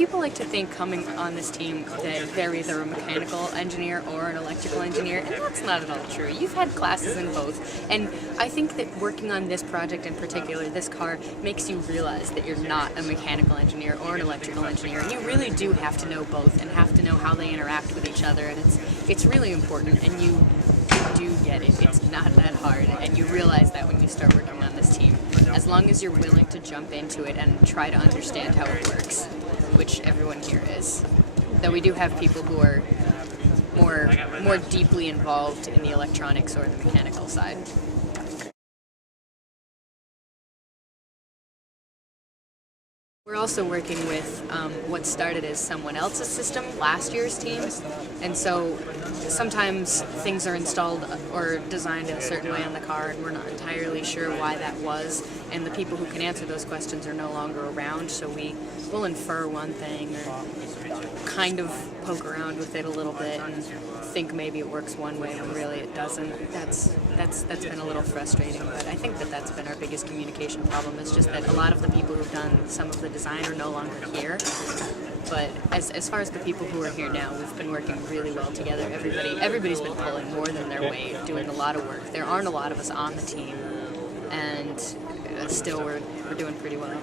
people like to think coming on this team that they're either a mechanical engineer or an electrical engineer, and that's not at all true. You've had classes in both, and I think that working on this project in particular, this car, makes you realize that you're not a mechanical engineer or an electrical engineer. You really do have to know both and have to know how they interact with each other, and it's really important, and you do get it. It's not that hard, and you realize that when you start working on this team. As long as you're willing to jump into it and try to understand how it works, which everyone here is. Though we do have people who are more deeply involved in the electronics or the mechanical side. We're also working with what started as someone else's system, last year's team, and so sometimes things are installed or designed in a certain way on the car and we're not entirely sure why that was, and the people who can answer those questions are no longer around, so we'll infer one thing or kind of poke around with it a little bit and think maybe it works one way when really it doesn't. That's been a little frustrating, but I think that's been our biggest communication problem. It's just that a lot of the people who've done some of the design are no longer here. But as far as the people who are here now, we've been working really well together. Everybody's been pulling more than their weight, doing a lot of work. There aren't a lot of us on the team, and still we're doing pretty well.